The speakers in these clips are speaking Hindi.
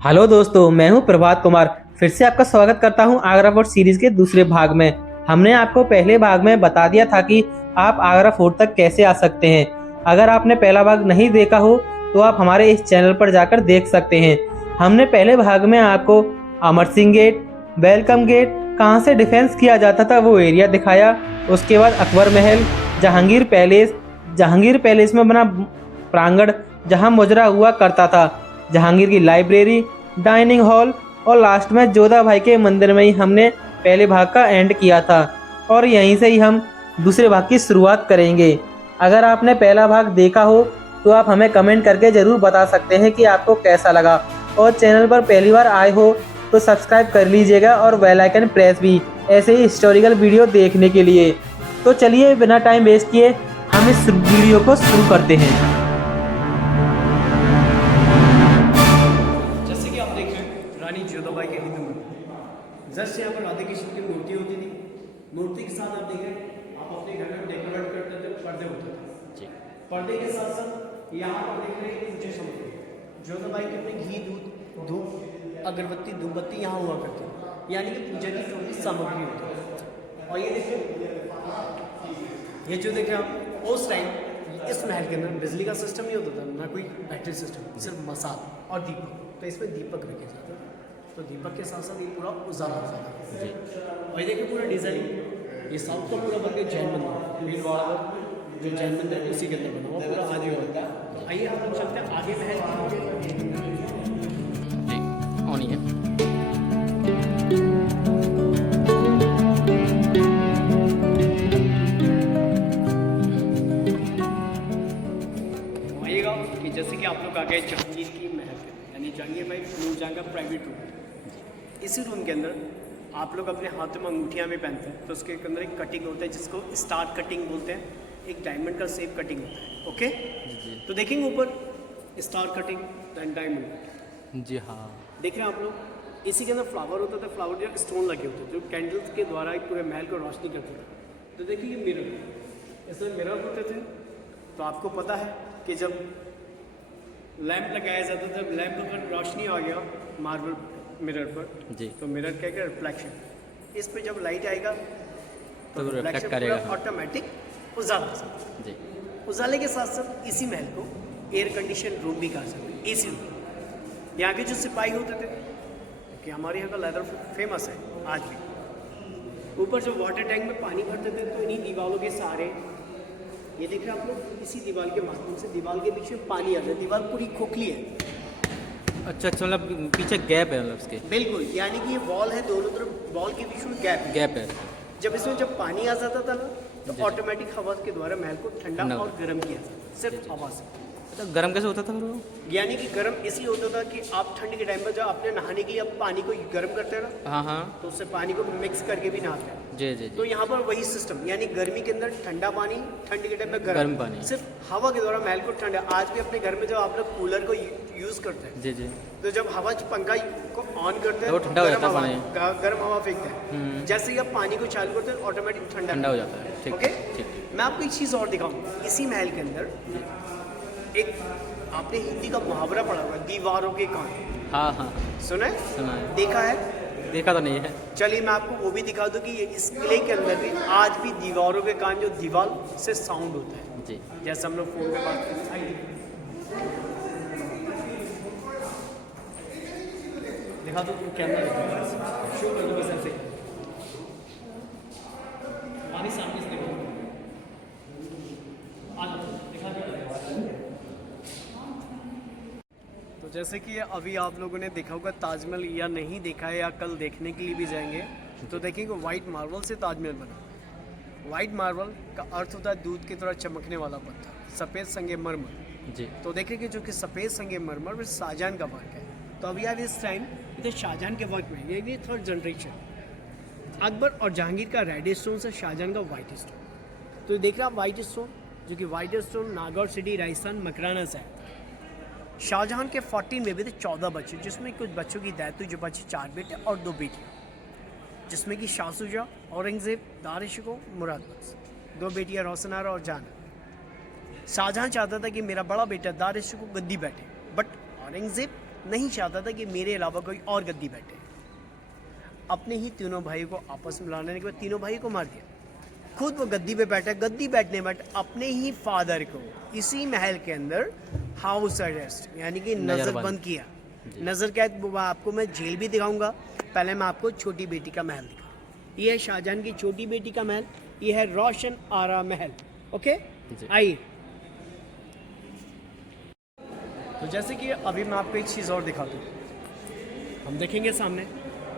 हेलो दोस्तों, मैं हूं प्रभात कुमार। फिर से आपका स्वागत करता हूं आगरा फोर्ट सीरीज के दूसरे भाग में। हमने आपको पहले भाग में बता दिया था कि आप आगरा फोर्ट तक कैसे आ सकते हैं। अगर आपने पहला भाग नहीं देखा हो तो आप हमारे इस चैनल पर जाकर देख सकते हैं। हमने पहले भाग में आपको Amar Singh gate, welcome gate, कहाँ से डिफेंस किया जाता था वो एरिया दिखाया। उसके बाद अकबर महल, जहांगीर पैलेस में बना प्रांगण जहाँ मुजरा हुआ करता था, जहांगीर की लाइब्रेरी, डाइनिंग हॉल और लास्ट में जोधा भाई के मंदिर में ही हमने पहले भाग का एंड किया था और यहीं से ही हम दूसरे भाग की शुरुआत करेंगे। अगर आपने पहला भाग देखा हो तो आप हमें कमेंट करके ज़रूर बता सकते हैं कि आपको कैसा लगा, और चैनल पर पहली बार आए हो तो सब्सक्राइब कर लीजिएगा और बेल आइकन प्रेस भी, ऐसे ही हिस्टोरिकल वीडियो देखने के लिए। तो चलिए बिना टाइम वेस्ट किए हम इस वीडियो को शुरू करते हैं। जैसे कि आप देख रहे हैं रानी जोधाबाई के हिंदू मंदिर, जस्ट यहाँ पर राधा कृष्ण की मूर्ति होती थी। मूर्ति के साथ आप देख रहे हैं, आप अपने घर में डेकोरेट करते थे, पर्दे होते थे। पर्दे के साथ साथ यहाँ पर देख रहे हैं ऊंचे सामग्री, जोधाबाई के अपने घी, दूध, धूप, अगरबत्ती, धूपबत्ती यहाँ हुआ करती है, यानी कि पूजा की थोड़ी सामग्री होती है। और ये देखिए, ये जो देखें आप, उस टाइम इस महल के अंदर बिजली का सिस्टम नहीं होता था, ना कोई बैटरी सिस्टम, सिर्फ मसाल और दीपक। तो इसमें दीपक रखे जाते हैं, तो दीपक के साथ साथ ये पूरा उजाला हो जाता है। और ये देखिए पूरा डिजाइन, ये साउथ का पूरा बन गया जैन मंदिर, भीलवाड़ा जो जैन मंदिर है उसी के अंदर बना हुआ पूरा आज होता है। तो आइए हम लोग चलते हैं आगे महल ऑन ही है। आइएगा कि जैसे कि आप लोग आ गए जहांगीर की महल के, यानी जहांगीर भाई नूरजहां का प्राइवेट रूम। इसी रूम के अंदर आप लोग अपने हाथों में अंगूठियाँ भी पहनते हैं, तो उसके अंदर एक कटिंग होता है जिसको स्टार कटिंग बोलते हैं, एक डायमंड का सेप कटिंग होता है। ओके, तो देखेंगे ऊपर स्टार कटिंग एंड डायमंड। जी हाँ, देख रहे हैं आप लोग, इसी के अंदर फ्लावर होता था, फ्लावर जो स्टोन लगे होते थे जो कैंडल्स के द्वारा एक पूरे महल को रोशनी करते थे। तो देखिए ये मिरर, इसमें मिरर होते थे। तो आपको पता है कि जब लैंप लगाया जाता था, लैंप पर रोशनी आ गया मार्बल मिरर पर जी, तो मिरर क्या क्या रिफ्लेक्शन, इस पे जब लाइट आएगा तो रिफ्लेक्ट करेगा। ऑटोमेटिक उजाला। जी, उजाले के साथ साथ इसी महल को एयर कंडीशन रूम भी कहा जाता है, एसी रूम। यहाँ के जो सिपाही होते थे, कि हमारे यहाँ का लेदर फेमस है आज भी, ऊपर जो वाटर टैंक में पानी भरते थे तो इन्हीं दीवारों के सहारे, ये देख रहे हैं आप लोग, इसी दीवार के माध्यम से दीवार के बीच में पानी आता है। दीवार पूरी खोखली है, अच्छा मतलब पीछे गैप है, मतलब इसके बिल्कुल, यानी कि ये वॉल है, दोनों तरफ वॉल के बीच में गैप है। गैप है। जब पानी आ जाता था ना, तो जी। ऑटोमेटिक हवा के द्वारा महल को ठंडा ठंडा और गर्म किया जाता, सिर्फ हवा से। तो गर्म कैसे होता था फिर वो? यानी कि गर्म इसलिए होता था कि आप ठंड के टाइम पर जब अपने नहाने के लिए आप पानी को गर्म करते हैं ना, हाँ हाँ, तो उससे पानी को मिक्स करके भी नहाते हैं। जी जी तो जी, यहाँ पर वही सिस्टम, यानी गर्मी के अंदर ठंडा पानी, ठंड के टाइम में गर्म गर्म पानी। सिर्फ हवा के द्वारा महल को ठंडा। आज भी अपने घर में जब आप लोग कूलर को यूज़ करते हैं, जी जी, तो जब हवा पंखा को ऑन करते हैं तो ठंडा हो गर्म जाता है हवा, गर्म हवा फेंकते हैं। जैसे ही आप पानी को चालू करते हैं ऑटोमेटिक ठंडा हो जाता है। ठीक ओके, ठीक। मैं आपको एक चीज़ और दिखाऊंगा। इसी महल के अंदर एक, आपने हिंदी का मुहावरा पढ़ा होगा, दीवारों के कान, हाँ हाँ, सुना है, सुना है। देखा है? देखा तो नहीं है। चलिए मैं आपको वो भी दिखा दूँ कि इस किले के अंदर भी आज भी दीवारों के कान, जो दीवार से साउंड होता है, जी, जैसे हम लोग फोन पे बात करते हैं। आइए दिखा दो, कैमरा दिखा, शो कर दो बस ऐसे, हमारे सामने से देखो, दिखा दो। तो जैसे कि अभी आप लोगों ने देखा होगा ताजमहल, या नहीं देखा है या कल देखने के लिए भी जाएंगे, तो देखेंगे वाइट मार्बल से ताजमहल बना। वाइट मार्बल का अर्थ होता है दूध की तरह चमकने वाला पत्थर, सफ़ेद संगमरमर। जी, तो देखेंगे जो कि सफ़ेद संगमरमर में शाहजहां का वर्क है। तो अभी यार इस टाइम इधर शाहजहां के वर्क में, ये भी थर्ड जनरेशन। अकबर और जहांगीर का रेड स्टोन से शाहजहां का वाइट स्टोन। तो देख रहे आप वाइट स्टोन, जो कि white stone Nagaur city Rajasthan Makrana से है। शाहजहां के 14 बेबी थे, 14 बच्चे, जिसमें कुछ बच्चों की डेथ हुई, जो बच्चे 4 बेटे और 2 बेटियाँ, जिसमें कि शाह शुजा, औरंगजेब, दानिशको, मुराद बख्श, 2 बेटियाँ रोशनारा और जाना। शाहजहां चाहता था कि मेरा बड़ा बेटा दानिशको गद्दी बैठे, बट औरंगजेब नहीं चाहता था कि मेरे अलावा कोई और गद्दी बैठे। अपने ही तीनों भाइयों को आपस में लड़ने के बाद तीनों भाइयों को मार दिया। खुद वो गद्दी पे बैठा, गद्दी बैठने बट अपने ही फादर को इसी महल के अंदर हाउस अरेस्ट यानी कि नजरबंद किया। नजर कैद वो आपको मैं जेल भी दिखाऊंगा। पहले मैं आपको छोटी बेटी का महल दिखाऊं। ये है शाहजहां की छोटी बेटी का महल, ये है रोशन आरा महल। ओके, आइए। तो जैसे कि अभी मैं आपको एक चीज़ और दिखा दूँ, हम देखेंगे सामने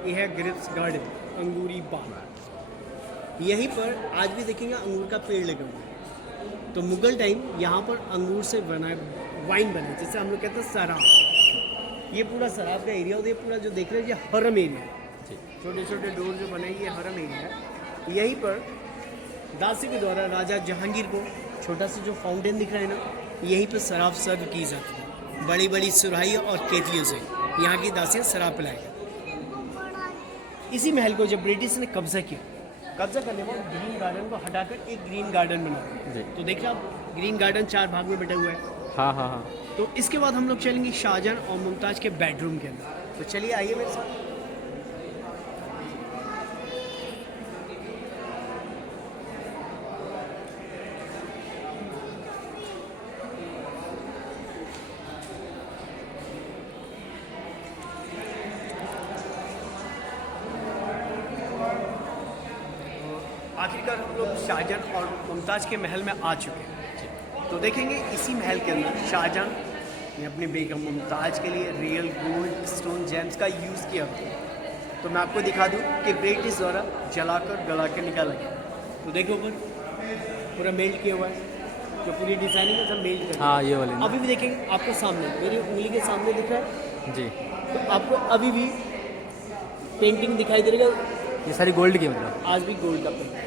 ये है ग्रेप्स गार्डन, अंगूरी बाग। यहीं पर आज भी देखेंगे अंगूर का पेड़ लगा हुआ है। तो मुगल टाइम यहाँ पर अंगूर से बना वाइन बना, जिसे हम लोग कहते हैं शराब। ये पूरा शराब का एरिया होता है। ये पूरा जो देख रहे हैं ये हरम एरिया है। छोटे छोटे डोर जो बने ये हरम एरिया है। यहीं पर दासी के द्वारा राजा जहांगीर को छोटा सा जो फाउंटेन दिख रहा है ना, यहीं पर शराब सर्व की जाती है। बड़ी बड़ी सुराही और केतलियों से यहाँ की दासियाँ शराब पिलाएगा। इसी महल को जब ब्रिटिश ने कब्जा किया, कब्जा करने के बाद ग्रीन गार्डन को हटाकर एक ग्रीन गार्डन बना दिया। तो देख रहे आप ग्रीन गार्डन 4 भाग में बटा हुआ है। हाँ हाँ हाँ। तो इसके बाद हम लोग चलेंगे शाहजहां और मुमताज़ के बेडरूम के अंदर। तो चलिए आइए मेरे साथ। आखिरकार हम लोग शाहजहां और मुमताज़ के महल में आ चुके हैं। तो देखेंगे इसी महल के अंदर शाहजहां ने अपनी बेगम मुमताज़ के लिए रियल गोल्ड स्टोन जेम्स का यूज़ किया था। तो मैं आपको दिखा दूं कि ब्रिटिश द्वारा जलाकर गला के निकाला गया। तो देखो ऊपर पूरा मेल्ट किया हुआ है, जो पूरी डिज़ाइनिंग है सब मेल्ट कर। हाँ ये वाली ना। अभी भी देखेंगे आपको सामने, मेरी उंगली के सामने दिख रहा है जी। तो आपको अभी भी पेंटिंग दिखाई दे रहा है। ये सारी गोल्ड की मतलब। आज भी गोल्ड का पेंटिंग,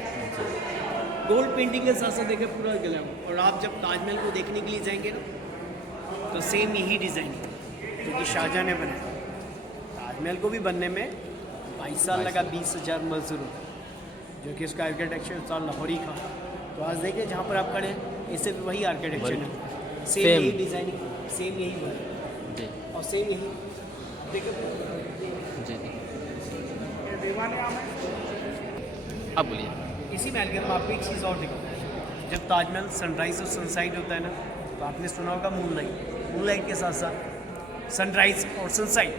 गोल्ड पेंटिंग के साथ साथ देखें पूरा गला हुआ। और आप जब ताजमहल को देखने के लिए जाएंगे ना, तो सेम यही डिज़ाइन है जो कि शाहजहां ने बनाया। ताजमहल को भी बनने में 22 साल लगा, 20,000 मजदूर, जो कि उसका आर्किटेक्चर था लाहौरी का। तो आज देखिए जहाँ पर आप खड़े हैं, इससे भी वही आर्किटेक्चर है, सेम यही डिज़ाइनिंग, सेम यही बना जी और सेम यही देखिए। जी जी। अब बोलिए। इसी महल के अंदर आपको एक चीज़ और दिखाऊँ। जब ताजमहल सनराइज़ और सनसाइड होता है ना, तो आपने सुना होगा मूनलाइट के साथ साथ सनराइज़ और सनसाइड।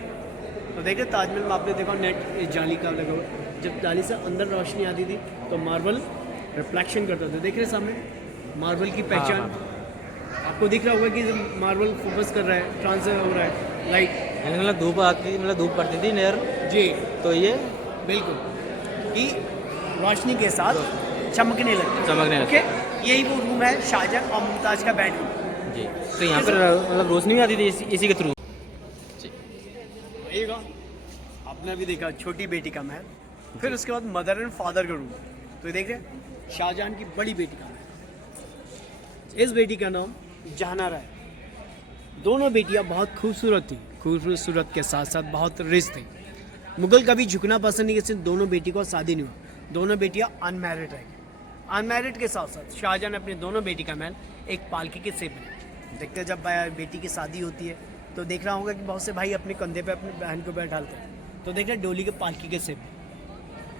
तो देखिए ताजमहल में आपने देखा नेट जाली का लगा हुआ। जब जाली से अंदर रोशनी आती थी तो मार्बल रिफ्लेक्शन करता था। देख रहे सामने मार्बल की पहचान। आपको दिख रहा होगा कि मार्बल फोकस कर रहा है, ट्रांसफर हो रहा है लाइट। मतलब धूप आती, मतलब धूप पड़ती थी लेयर जी, तो ये बिल्कुल कि रोशनी के साथ चमकने लगता है। ओके, यही वो रूम है शाहजहां और मुमताज़ का बेडरूम। जी। तो यहाँ पर मतलब रोशनी भी आती थी इसी के थ्रू। जी। आइएगा। आपने अभी देखा छोटी बेटी का महल, फिर उसके बाद मदर एंड फादर का रूम। तो ये देख रहे हैं शाहजहां की बड़ी बेटी का महल। इस बेटी का नाम जहानारा है। दोनों बेटियां बहुत खूबसूरत थी, खूबसूरत के साथ साथ बहुत रिच थी। मुगल कभी झुकना पसंद नहीं किया, दोनों बेटी को शादी नहीं हुआ। दोनों बेटियां अनमैरिड रह गई। अनमैरिड के साथ साथ शाहजहां ने अपनी दोनों बेटी का महल एक पालकी के सेप बनाया। देखते हैं जब बेटी की शादी होती है तो देख रहा होगा कि बहुत से भाई अपने कंधे पे अपनी बहन को बैठाते हैं। तो देख रहे डोली के पालकी के सेप।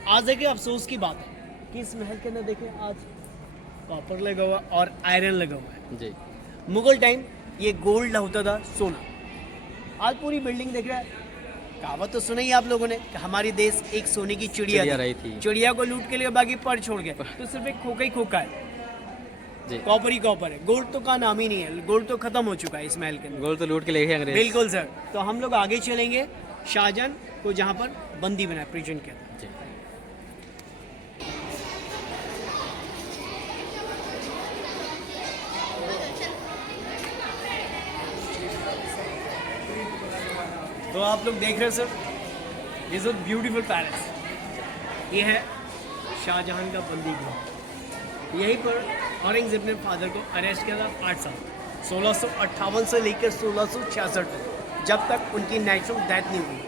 आज देखिए अफसोस की बात है कि इस महल के अंदर देखें आज कॉपर लगा हुआ और आयरन लगा हुआ है। जी। मुगल टाइम ये गोल्ड होता था, सोना। आज पूरी बिल्डिंग देख रहा है। कहावत तो सुना ही आप लोगों ने कि हमारी देश एक सोने की चिड़िया रही थी। चिड़िया को लूट के लिए बाकी पर छोड़ गए, तो सिर्फ एक खोखा ही खोखा है। जी। कॉपर ही कॉपर है, गोल्ड तो का नाम ही नहीं है। गोल्ड तो खत्म हो चुका है इस महल के अंदर। गोल्ड तो लूट के ले गए अंग्रेज। बिल्कुल सर। तो हम लोग आगे चलेंगे शाहजहां को जहाँ पर बंदी बनाया प्रिजन के अंदर। जी। तो आप लोग देख रहे हैं sir, is a beautiful palace. ये है शाहजहां का बंदी गृह। यहीं पर औरंगजेब ने फादर को अरेस्ट किया था 8 साल, 1658 से लेकर 1666 तक, जब तक उनकी नेचुरल डेथ नहीं हुई।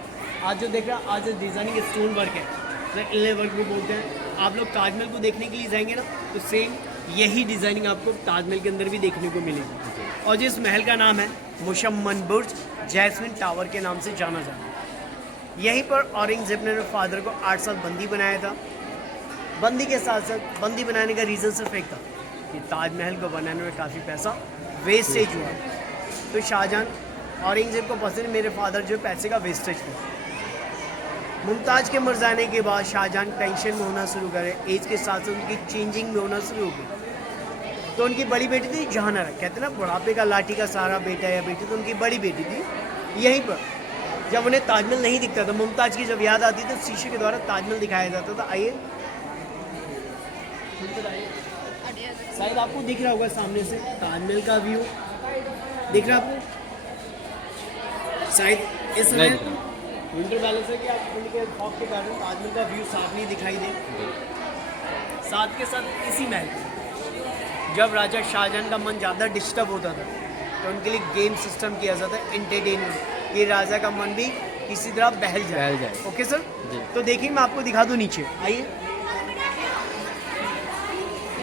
आज जो देख रहे हैं, आज डिज़ाइनिंग स्टोन वर्क है, इले वर्क भी बोलते हैं। आप लोग ताजमहल को देखने के लिए जाएंगे ना, तो सेम यही डिज़ाइनिंग आपको ताजमहल के अंदर भी देखने को मिलेगी। और जिस महल का नाम है मुशम्मन बुर्ज, जैस्मिन टावर के नाम से जाना जाता है। यहीं पर औरंगजेब ने फादर को 8 साल बंदी बनाया था। बंदी के साथ साथ बंदी बनाने का रीज़न सिर्फ एक था कि ताजमहल को बनाने में काफ़ी पैसा वेस्टेज हुआ। तो शाहजहां औरंगजेब को पसंद मेरे फादर जो पैसे का वेस्टेज था। मुमताज़ के मर जाने के बाद शाहजहां टेंशन में होना शुरू करे, एज के साथ साथ उनकी चेंजिंग में होना शुरू हो गई। तो उनकी बड़ी बेटी थी जहानारा, कहते ना बुढ़ापे का लाठी का सारा बेटा या बेटी, तो उनकी बड़ी बेटी थी। यहीं पर जब उन्हें ताजमहल नहीं दिखता था, मुमताज़ की जब याद आती तो शीशे के द्वारा ताजमहल दिखाया जाता था। आइए शायद आपको दिख रहा होगा सामने से ताजमहल का व्यू दिख रहा है आपको शायद। इस समय विंटर बैलेंस है कि आप उनके फॉग के कारण ताजमहल का व्यू साफ नहीं दिखाई दे। साथ के साथ इसी महल जब राजा शाहजहां का मन ज़्यादा डिस्टर्ब होता था तो उनके लिए गेम सिस्टम किया जाता है, एंटरटेनमेंट, कि राजा का मन भी किसी तरह बहल जाए। ओके सर, तो देखिए मैं आपको दिखा दूँ नीचे। आइए,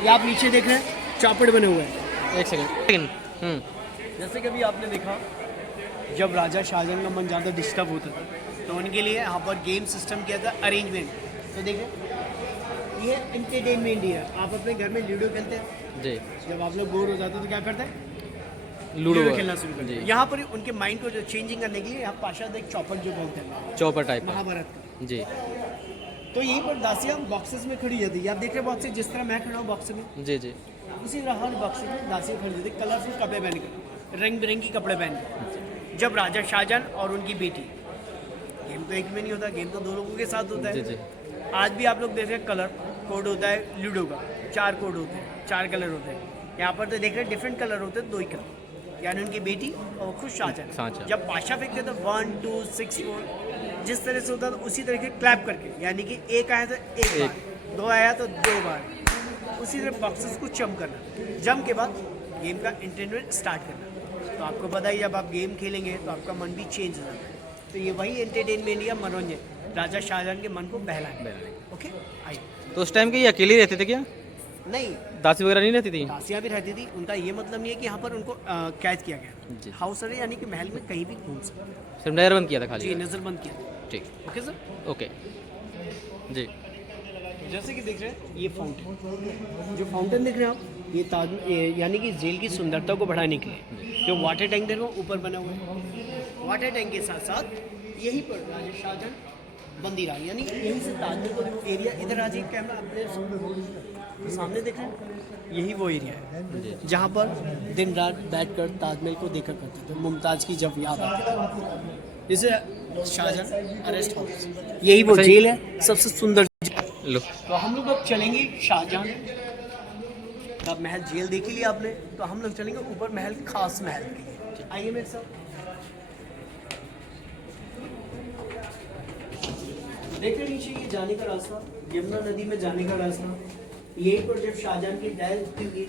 ये आप नीचे देख रहे हैं चौपड़ बने हुए हैं। एक सेकंड। जैसे कि अभी आपने देखा जब राजा शाहजहां का मन ज़्यादा डिस्टर्ब होता था तो उनके लिए यहाँ पर गेम सिस्टम किया था, अरेंजमेंट। तो देखिए ये एंटरटेनमेंट ही है। आप अपने घर में लूडो खेलते हैं जी, जब आप लोग बोर हो जाते हैं तो क्या करते हैं, लूडो खेलना शुरू करते हैं। यहाँ पर उनके माइंड को जो चेंजिंग करने के लिए यहाँ पाशाद एक चौपर जो बोलते हैं, चौपर टाइप महाभारत का। जी। तो यहीं पर दासियाँ बॉक्सेस में खड़ी जाती है। आप देख रहे हैं बॉक्सेस, जिस तरह मैं खड़ा हूँ बॉक्स में, जी जी, उसी तरह हर बॉक्स में दासियाँ खड़ी जाती है, कलरफुल कपड़े पहन कर, रंग बिरंगी कपड़े पहन कर। जब राजा शाहजहां और उनकी बेटी, गेम तो एक में नहीं होता, गेम तो दो लोगों के साथ होता है। जी जी, आज भी आप लोग देख रहे हैं कलर कोड होता है लूडो का, 4 कोड होते हैं, 4 कलर होते हैं। यहाँ पर तो देख रहे हैं डिफरेंट कलर होते हैं, 2 ही कलर, यानी उनकी बेटी और खुद शाहजहां। जब बादशाह फेंकते तो 1 2 6 4 जिस तरह से होता था उसी तरह के क्लैप करके, यानी कि एक आया तो एक बार, 2 आया तो 2 बार, उसी तरह बॉक्सेस को जम करना। जम के बाद गेम का एंटरटेनमेंट स्टार्ट करना। तो आपको पता ही जब आप गेम खेलेंगे तो आपका मन भी चेंज हो जाता है। तो ये वही एंटरटेनमेंट या मनोरंजन राजा शाहजहां के मन को बहलाने। ओके, आइए। तो उस टाइम के ये अकेले रहते थे क्या? नहीं, दासी वगैरह नहीं रहती थी? दासियाँ भी रहती थी। उनका ये मतलब नहीं है कि यहाँ पर उनको कैद किया गया। हाउस अरेस्ट यानी कि महल में कहीं भी घूम सकते, सिर्फ नजर बंद किया था खाली? जी, नजर बंद किया। ठीक, ओके सर, ओके जी। जैसे कि देख रहे हैं ये फाउंटेन, जो फाउंटेन देख रहे हैं आप, ये ताज यानी कि जेल की सुंदरता को बढ़ाने के लिए जो वाटर टैंक देख रहे हो ऊपर बना हुआ है। वाटर टैंक के साथ साथ यहीं पर राजा शाहजहां बंदी रहा, यानी यहीं से ताजमहल को एरिया, इधर आ जाइए कैमरा अपने सामने देख रहे हैं, यही वो एरिया है जहाँ पर दिन रात बैठकर ताजमहल को देखा करते थे। मुमताज़ की जब याद आती थी, जैसे शाहजहां अरेस्ट हाउस, यही वो जेल है, सबसे सुंदर। लो, तो हम लोग अब चलेंगे शाहजहां का महल, जेल देख ही लिया आपने, तो हम लोग चलेंगे ऊपर महल, खास महल के लिए। आइए मेरे साथ, देख रहे नीचे ये जाने का रास्ता, यमुना नदी में जाने का रास्ता। यहीं पर जब शाहजहां की डेथ हुई थी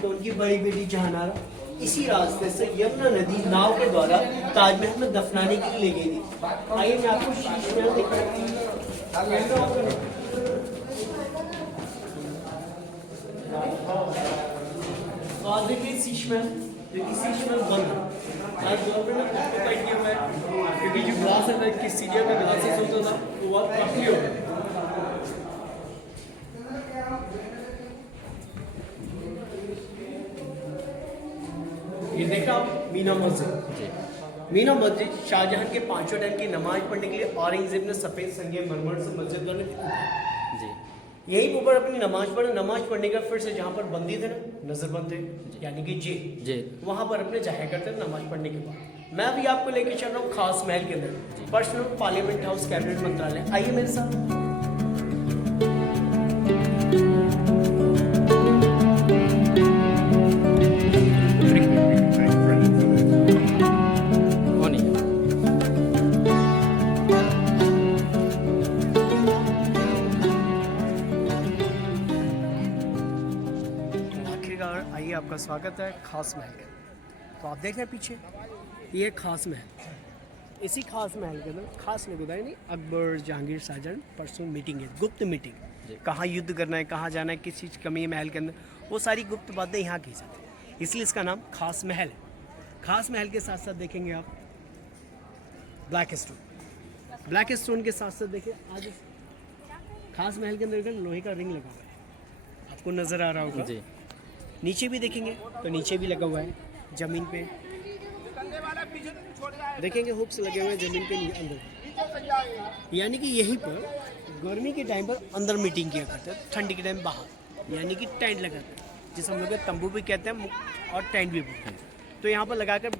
तो उनकी बड़ी बेटी जहानारा इसी रास्ते से यमुना नदी नाव के द्वारा ताजमहल में दफनाने के लिए ले गई थी। आइए मैं आपको शीश महल दिखाऊं। तो आज देखिए शीश महल, जो कि शीश महल बंद है। आज गवर्नमेंट ने ऑक्यूपाई किया हुआ है क्योंकि जो ग्लास है कि सीरिया का ग्लासेस होता था तो वह काफी हो गया। ये देखा आप मीना मस्जिद। मीना मस्जिद शाहजहां के 5 टाइम की नमाज पढ़ने के लिए औरंगजेब ने सफ़ेद संगमरमर से मस्जिद बनाई जी। यहीं ऊपर अपनी नमाज पढ़ने का फिर से जहाँ पर बंदी थे ना, नजरबंद थे, यानी कि जेल, वहाँ पर अपने जाया करते थे नमाज पढ़ने के बाद। मैं अभी आपको लेके चल रहा हूँ खास महल के अंदर, पर्सनल पार्लियामेंट हाउस, कैबिनेट मंत्रालय। आइए मेरे साथ। आइए, आपका स्वागत है खास महल के। तो आप देख रहे हैं पीछे ये खास महल, इसी खास महल के अंदर खास नहीं बताया नहीं, अकबर जहांगीर शाहजहां पर्सनल मीटिंग है, गुप्त मीटिंग, कहाँ युद्ध करना है, कहाँ जाना है, किस चीज़ कमी है महल के अंदर, वो सारी गुप्त बातें यहाँ की जाती है, इसलिए इसका नाम खास महल है। खास महल के साथ साथ देखेंगे आप ब्लैक स्टोन। ब्लैक स्टोन के साथ साथ देखिए आज खास महल के अंदर लोहे का रिंग लगा हुआ है, आपको नज़र आ रहा होगा। जी नीचे भी देखेंगे तो नीचे भी लगा हुआ है, ज़मीन पे देखेंगे हुक्स लगे हुए हैं ज़मीन के अंदर, यानी कि यहीं पर गर्मी के टाइम पर अंदर मीटिंग किया करते हैं, ठंडी के टाइम बाहर, यानी कि टेंट लगाते हैं, जिसे हम लोग तंबू भी कहते हैं और टेंट भी बोलते हैं। तो यहाँ पर लगाकर,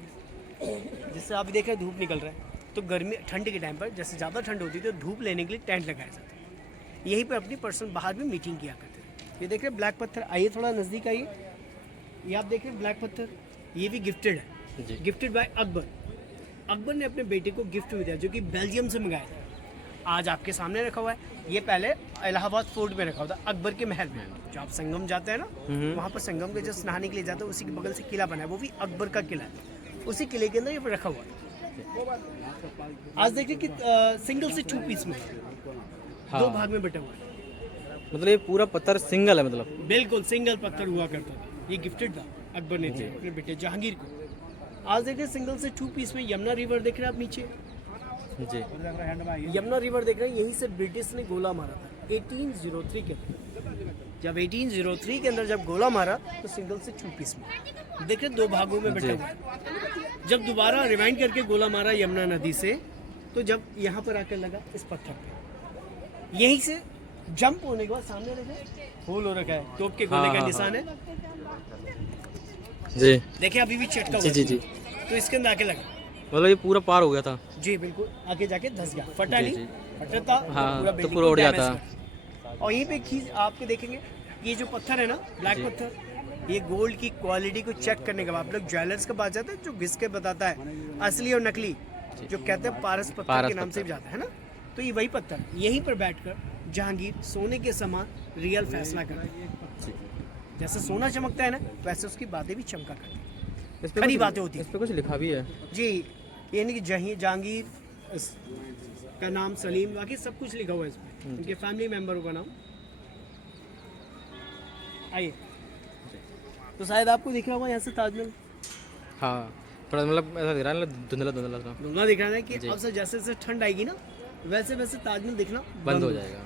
जिससे आप देख रहे हैं धूप निकल रहा है, तो गर्मी ठंडी के टाइम पर जैसे ज़्यादा ठंड होती है तो धूप लेने के लिए टेंट लगाया जाता है। यहीं पर अपनी पर्सन बाहर भी मीटिंग किया करते हैं। ये देख रहे हैं ब्लैक पत्थर, आइए थोड़ा नज़दीक आइए, ये आप देख रहे हैं ब्लैक पत्थर, ये भी गिफ्टेड है, गिफ्टेड बाय अकबर। अकबर ने अपने बेटे को गिफ्ट भी दिया, जो कि बेल्जियम से मंगाया था। आज आपके सामने रखा हुआ है, ये पहले इलाहाबाद फोर्ट में रखा हुआ था, अकबर के महल में। जो आप संगम जाते हैं ना, वहाँ पर संगम के जस्ट नहाने के लिए जाते हैं, उसी के बगल से किला बना है, वो भी अकबर का किला है। उसी किले के अंदर ये रखा हुआ है। आज देखिए कि सिंगल से 2 पीस में, हाँ। 2 भाग में बटा हुआ है। मतलब ये पूरा पत्थर सिंगल है, मतलब बिल्कुल सिंगल पत्थर हुआ करता था, ये गिफ्टेड था अकबर ने दिया अपने बेटे जहांगीर को। आज देखिए सिंगल से 2 पीस में यमुना रिवर देख रहे हैं आप नीचे, जी यमुना रिवर देख रहे हैं, यहीं से ब्रिटिश ने गोला मारा था 1803 के अंदर। जब 1803 के अंदर जब गोला मारा तो सिंगल से 2 पीस में, देख रहे 2 भागों में बटा हुआ है। जब दोबारा रिवाइंड करके गोला मारा यमुना नदी से, तो जब यहाँ पर आकर लगा इस पत्थर पे, यहीं से जंप होने के बाद सामने देखे होल हो रखा है, तोप के गोले का निशान है, जी देखिए अभी भी चटका जी जी जी। तो इसके अंदर आके लगा, मतलब ये पूरा पार हो गया था। जी बिल्कुल, आगे जाके धस गया, फटा जी, नहीं, जी। फटा था हाँ, पूरा तो building पूरा को उड़ जाता। damage कर। और यहीं पे खींच आपके देखेंगे, ये जो पत्थर है ना ब्लैक पत्थर, ये गोल्ड की क्वालिटी को चेक करने के बाद आप लोग ज्वेलर्स के पास जाते हैं, जो घिस के बताता है असली और नकली, जो कहते हैं पारस पत्थर के नाम से भी जाता है ना। तो ये वही पत्थर, यहीं पर बैठकर जहांगीर सोने के समान रियल फैसला करते हैं। जैसे सोना चमकता है ना, वैसे उसकी बातें भी चमका करती है, इस पे खरी कुछ- बातें होती इस है। पे कुछ लिखा भी है। जी, यानी कि जहांगीर का नाम सलीम, बाकी सब कुछ लिखा हुआ है इसमें, उनके फैमिली मेंबरों का नाम। आइए, तो शायद आपको दिख रहा होगा यहाँ से ताजमहल, हाँ थोड़ा मतलब ऐसा दिख रहा है, धुंधला धुंधला सा धुंधला दिख रहा है कि अब से जैसे जैसे ठंड आएगी ना, वैसे वैसे ताजमहल दिखना बंद हो जाएगा।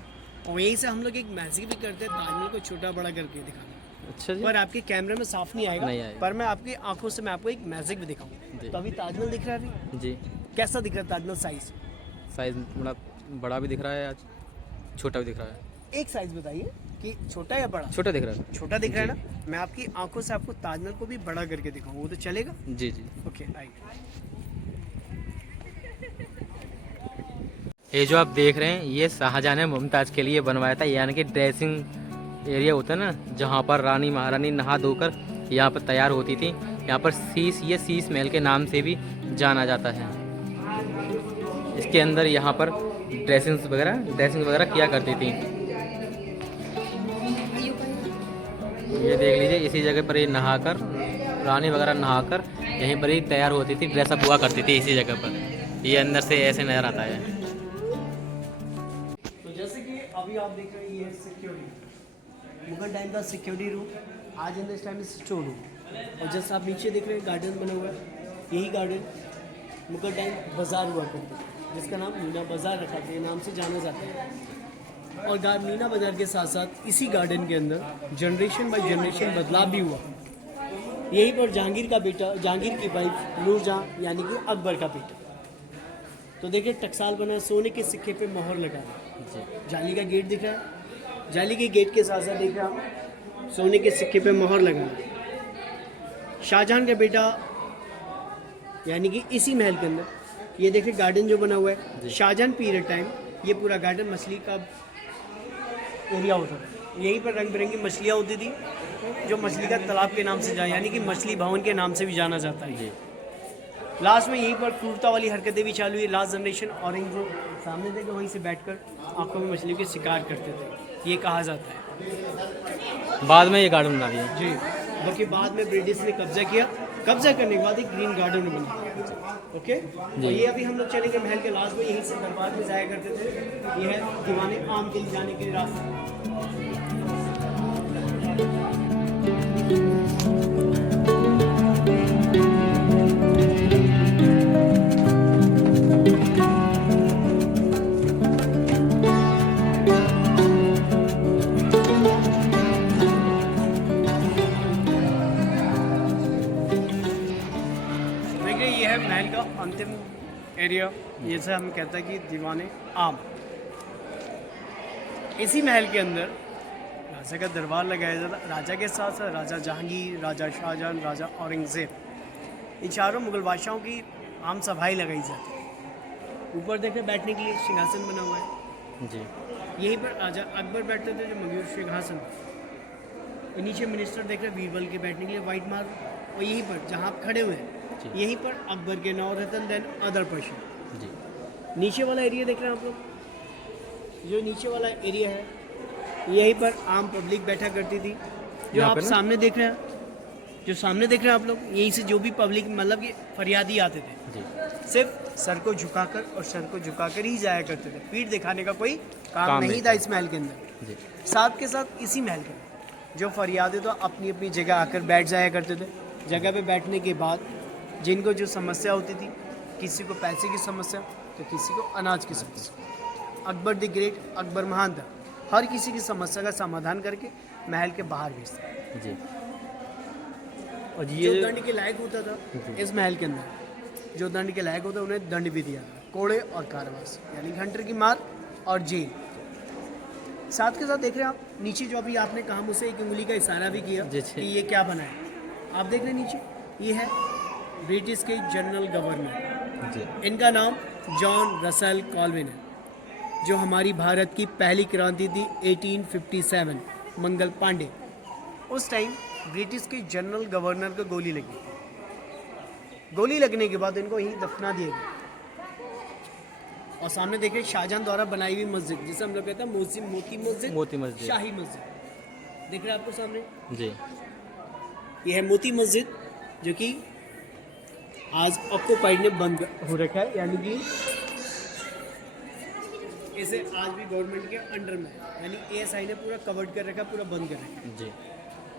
और यहीं से हम लोग एक मैजिक भी करते हैं, ताजमहल को छोटा बड़ा करके दिखाना। अच्छा जी। पर आपके कैमरे में साफ नहीं नहीं आएगा, आएगा। पर मैं आपकी आंखों से मैं आपको एक मैजिक भी जी। दिखाऊँ। तो अभी ताजमहल दिख रहा है, अभी जी कैसा दिख रहा है ताजमहल साइज? साइज बड़ा बड़ा भी दिख रहा है, आज छोटा भी दिख रहा है। एक साइज बताइए कि छोटा या बड़ा? छोटा दिख रहा है। छोटा दिख रहा है ना, मैं आपकी आंखों से आपको ताजमहल को भी बड़ा करके दिखाऊँ, वो तो चलेगा? जी जी। ओके आइए। ये जो आप देख रहे हैं, ये शाहजहां ने मुमताज़ के लिए बनवाया था, यानी कि ड्रेसिंग एरिया होता है ना, जहाँ पर रानी महारानी नहा धोकर यहाँ पर तैयार होती थी। यहाँ पर ये शीश महल के नाम से भी जाना जाता है। इसके अंदर यहाँ पर ड्रेसिंग वगैरह किया करती थी। ये देख लीजिए, इसी जगह पर ये नहाकर रानी वगैरह नहाकर यहीं पर ही तैयार होती थी, ड्रेसअप हुआ करती थी इसी जगह पर। ये अंदर से ऐसे नज़र आता है। तो जैसे कि अभी आप देख रहे हैं, ये सिक्योरिटी, मुगल टाइम का सिक्योरिटी रूम, आज in this time store room. और जैसे आप नीचे देख रहे हैं गार्डन बना हुआ है, यही गार्डन मुगल टाइम बाज़ार हुआ करता है, जिसका नाम मीना बाज़ार रखा था, ये नाम से जाना जाता है। और मीना बाज़ार के साथ साथ इसी गार्डन के अंदर जनरेशन बाय जनरेशन बदलाव भी हुआ। यहीं पर जहांगीर का बेटा, जहांगीर की वाइफ नूरजहां, यानी कि अकबर का बेटा। तो देखिए टकसाल बना है, सोने के सिक्के पे मोहर लगा है, जाली का गेट दिख रहा है, जाली के गेट के साथ साथ देख रहा हूँ सोने के सिक्के पे मोहर लगा है। शाहजहां का बेटा, यानी कि इसी महल के अंदर ये देखिए गार्डन जो बना हुआ है, शाहजहां पीरियड टाइम ये पूरा गार्डन मछली का एरिया होता था। यहीं पर रंग बिरंगी मछलियाँ होती थी, जो मछली का तालाब के नाम से यानी कि मछली भवन के नाम से भी जाना जाता है। लास्ट में यहीं पर क्रूरता वाली हरकतें भी चालू हुई। लास्ट जनरेशन ऑरेंज जो सामने देखे, वहीं से बैठकर आंखों में मछली के शिकार करते थे, ये कहा जाता है। बाद में ये गार्डन बना दिया। जी, क्योंकि बाद में ब्रिटिश ने कब्जा किया, कब्जा करने के बाद एक ग्रीन गार्डन बना। ओके, और ये अभी हम लोग चलेंगे महल के लास्ट में, यहीं से दरबार में जाया करते थे। ये है दीवाने आम के लिए जाने के लिए रास्ता। एरिया, ये से हम कहते हैं कि दीवाने आम। इसी महल के अंदर राजा का दरबार लगाया जाता। राजा के साथ साथ राजा जहांगीर, राजा शाहजहां, राजा औरंगज़ेब, इन चारों मुगल बादशाहों की आम सभाएं लगाई जाती है। ऊपर देखें बैठने के लिए सिंहासन बना हुआ है जी। यहीं पर राजा अकबर बैठते थे, जो मयूर सिंहासन। और नीचे मिनिस्टर देख रहे हैं बीरबल के बैठने के लिए वाइट मार्बल। और यहीं पर जहाँ आप खड़े हुए हैं, जी। यहीं पर अकबर के नौरतन देन अदर पर्सन। जी। नीचे वाला एरिया देख रहे हैं आप लोग, जो नीचे वाला एरिया है, यहीं पर आम पब्लिक बैठा करती थी। जो यहाँ आप पे ना? सामने देख रहे हैं, जो सामने देख रहे हैं आप लोग, यहीं से जो भी पब्लिक मतलब कि फरियादी आते थे, जी। सिर्फ सर को झुकाकर और सर को झुकाकर ही जाया करते थे। पीठ दिखाने का कोई काम काम नहीं नहीं था था। इस महल के अंदर। जी। साथ के साथ इसी महल के अंदर जो फरियादी तो अपनी अपनी जगह आकर बैठ जाया करते थे। जगह पे बैठने के बाद जिनको जो समस्या होती थी, किसी को पैसे की समस्या तो किसी को अनाज की समस्या, अकबर द ग्रेट, अकबर महान था, हर किसी की समस्या का समाधान करके महल के बाहर भेजता। जी। और जो ये दंड के लायक होता था इस महल के अंदर, जो दंड के लायक होता उन्हें दंड भी दिया था, कोड़े और कारावास, यानी घंटर की मार और जेल। साथ के साथ देख रहे हैं आप नीचे, जो अभी आपने कहा मुझसे एक उंगली का इशारा भी किया जी। कि ये क्या बना है, आप देख रहे हैं नीचे, ये है ब्रिटिश के जनरल गवर्नर। जी। इनका नाम जॉन रसल कॉल्विन है, जो हमारी भारत की पहली क्रांति थी 1857, मंगल पांडे। उस टाइम ब्रिटिश के जनरल गवर्नर को गोली लगी। गोली लगने के बाद इनको यहीं दफना दिया गया। और सामने देखिए शाहजहां द्वारा बनाई हुई मस्जिद, जिसे हम लोग कहते हैं मोती मस्जिद, शाही मस्जिद, दिख रहा है आपको सामने। जी। यह है मोती मस्जिद, जो कि आज ऑक्यूपाइड ने बंद हो रखा है, यानी कि इसे आज भी गवर्नमेंट के अंडर में है, यानी ASI ने पूरा कवर्ड कर रखा, पूरा बंद कर रखा। जी।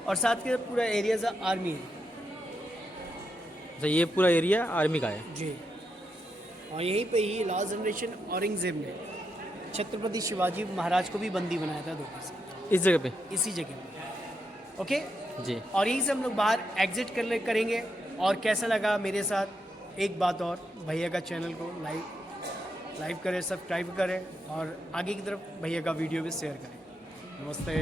और साथ के पूरा एरियाज आर्मी है। अच्छा, ये पूरा एरिया आर्मी का है। जी। और यहीं पे ही लास्ट जनरेशन औरंगजेब ने छत्रपति शिवाजी महाराज को भी बंदी बनाया था धोखे से, इस जगह पे। इसी जगह पे। ओके। जी। और यहीं से हम लोग बाहर एग्जिट करेंगे। और कैसा लगा मेरे साथ, एक बात और, भैया का चैनल को लाइक करें, सब्सक्राइब करें, और आगे की तरफ भैया का वीडियो भी शेयर करें। नमस्ते।